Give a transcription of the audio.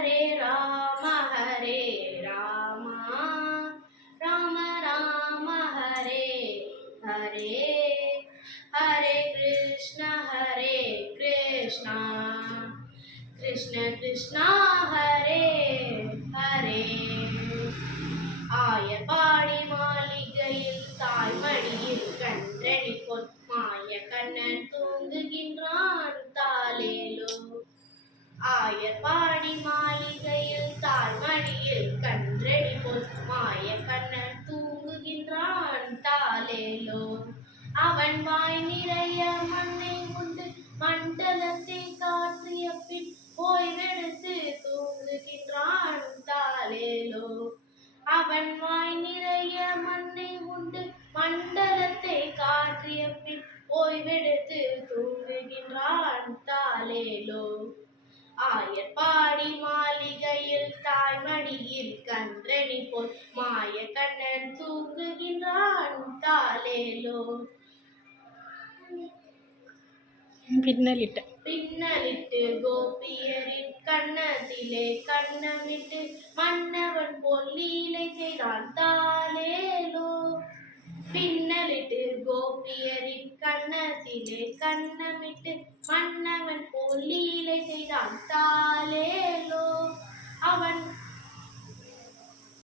हरे राम राम राम हरे हरे हरे कृष्ण कृष्ण कृष्ण हरे हरे ஆயர்பாடி மாளிகையில் தாய்மடியில் கன்றணி பொன்மாய கண்ணன் தூங்குகின்றான் தாலேலோ. ஆயர்பாடி மாளிகையில் தாய்மடியில் கன்றணி பொன்மாய கண்ணன் தூங்குகின்றான் தாலேலோ. அவன் வாய் நிறைய மண்ணை உண்டு மண்டலத்தை காற்றிய பின் ஓய்வெடுத்து தூங்குகின்றான் தாலேலோ. அவன் வாய் நிறைய மண்ணை உண்டு மண்டலத்தை காற்றிய பின் ஓய்வெடுத்து தூங்குகின்றான் தாலேலோ. ஆயர்பாடி மாளிகையில் தாய்மடியில் கன்றணி போல் மாய கண்ணன் தூங்குகின்றான் தாலேலோ. பின்னலிட்டு கோபியரின் கண்ணத்திலே கண்ணமிட்டு மன்னவன் போல் லீலை செய்தான் தாலேலோ. பின்னலிட்டு கோபியரின் கண்ணத்திலே கண்ணமிட்டு மன்னவன் போல் லீலை செய்தான் தாலேலோ. அவன்